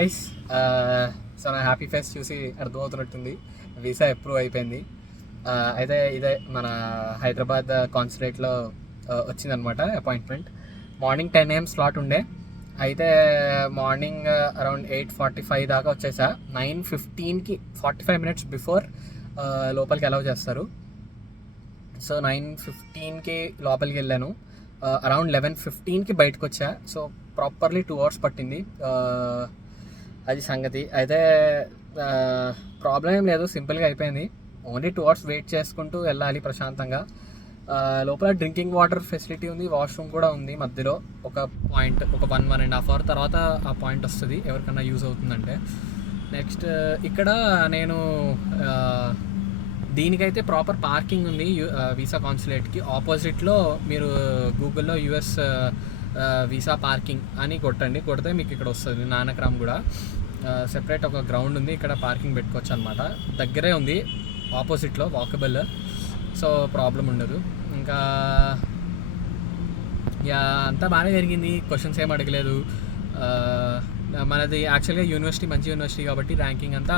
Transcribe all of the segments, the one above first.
Guys, so నా happy face చూసి అర్థమవుతున్నట్టుంది, visa approve అయిపోయింది. అయితే ఇదే మన హైదరాబాద్ కాన్సులేట్లో వచ్చిందనమాట అపాయింట్మెంట్. మార్నింగ్ 10 AM స్లాట్ ఉండే. అయితే మార్నింగ్ అరౌండ్ 8:45 దాకా వచ్చేసా. 9:15కి 45 minutes బిఫోర్ లోపలికి అలౌ చేస్తారు. సో 9:15కి లోపలికి వెళ్ళాను. అరౌండ్ 11:15కి బయటకు వచ్చా. సో ప్రాపర్లీ 2 hours పట్టింది. అది సంగతి. అయితే ప్రాబ్లం ఏం లేదు, సింపుల్గా అయిపోయింది. ఓన్లీ 2 hours వెయిట్ చేసుకుంటూ వెళ్ళాలి ప్రశాంతంగా. లోపల డ్రింకింగ్ వాటర్ ఫెసిలిటీ ఉంది, వాష్రూమ్ కూడా ఉంది మధ్యలో. ఒక 1.5 hour తర్వాత ఆ పాయింట్ వస్తుంది ఎవరికన్నా యూజ్ అవుతుందంటే. నెక్స్ట్ ఇక్కడ నేను దీనికైతే ప్రాపర్ పార్కింగ్ ఉంది. వీసా కాన్సులేట్కి ఆపోజిట్లో మీరు గూగుల్లో యుఎస్ వీసా పార్కింగ్ అని కొడితే మీకు ఇక్కడ వస్తుంది. నానక్రామ్ కూడా సెపరేట్ ఒక గ్రౌండ్ ఉంది, ఇక్కడ పార్కింగ్ పెట్టుకోవచ్చు అనమాట. దగ్గరే ఉంది, ఆపోజిట్లో వాకబుల్. సో ప్రాబ్లం ఉండదు. ఇంకా అంతా బాగానే జరిగింది, క్వశ్చన్స్ ఏం అడగలేదు. మనది యాక్చువల్గా యూనివర్సిటీ మంచి యూనివర్సిటీ కాబట్టి ర్యాంకింగ్ అంతా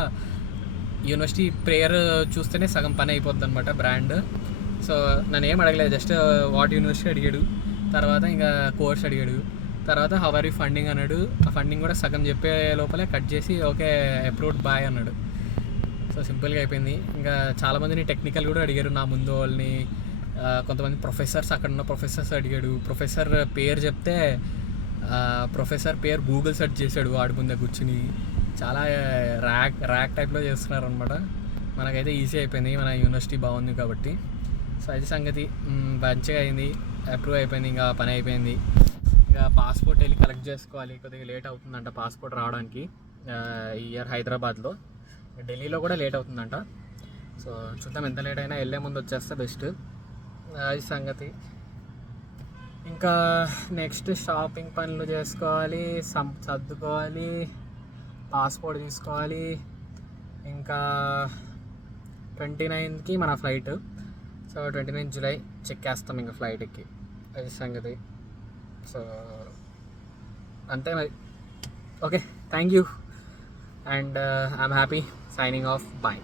యూనివర్సిటీ ప్రేయర్ చూస్తేనే సగం పని అయిపోద్ది అనమాట, బ్రాండ్. సో నన్ను ఏం అడగలేదు, జస్ట్ వాట్ యూనివర్సిటీ అడిగాడు, తర్వాత ఇంకా కోర్స్ అడిగాడు, తర్వాత హౌ ఆర్ యూ ఫండింగ్ అన్నాడు. ఆ ఫండింగ్ కూడా సగం చెప్పే లోపలే కట్ చేసి ఓకే అప్రూవ్డ్ బాయ్ అన్నాడు. సో సింపుల్గా అయిపోయింది. ఇంకా చాలామందిని టెక్నికల్ కూడా అడిగారు నా ముందు వాళ్ళని. కొంతమంది ప్రొఫెసర్స్, అక్కడ ఉన్న ప్రొఫెసర్స్ అడిగాడు. ప్రొఫెసర్ పేరు చెప్తే ప్రొఫెసర్ పేరు గూగుల్ సెర్చ్ చేశాడు వాడి ముందే కూర్చుని. చాలా ర్యాక్ టైప్లో చేస్తున్నారు అనమాట. మనకైతే ఈజీ అయిపోయింది, మన యూనివర్సిటీ బాగుంది కాబట్టి. సో అది సంగతి. మంచిగా అయింది, అప్రూవ్ అయిపోయింది, ఇంకా పని అయిపోయింది. ఇంకా పాస్పోర్ట్ వెళ్ళి కలెక్ట్ చేసుకోవాలి, కొద్దిగా లేట్ అవుతుందంట పాస్పోర్ట్ రావడానికి ఈ ఇయర్ హైదరాబాద్లో. ఢిల్లీలో కూడా లేట్ అవుతుందంట. సో చూద్దాం, ఎంత లేట్ అయినా వెళ్ళే ముందు వచ్చేస్తే బెస్ట్. అది సంగతి. ఇంకా నెక్స్ట్ షాపింగ్ పనులు చేసుకోవాలి, సర్దుకోవాలి, పాస్పోర్ట్ తీసుకోవాలి. ఇంకా 29కి మన ఫ్లైట్. సో 29 July చెక్కేస్తాం ఇంకా ఫ్లైట్ ఎక్కి. అది సంగతి. సో అంతే మరి. Okay, thank you and I'm happy. Signing off. Bye.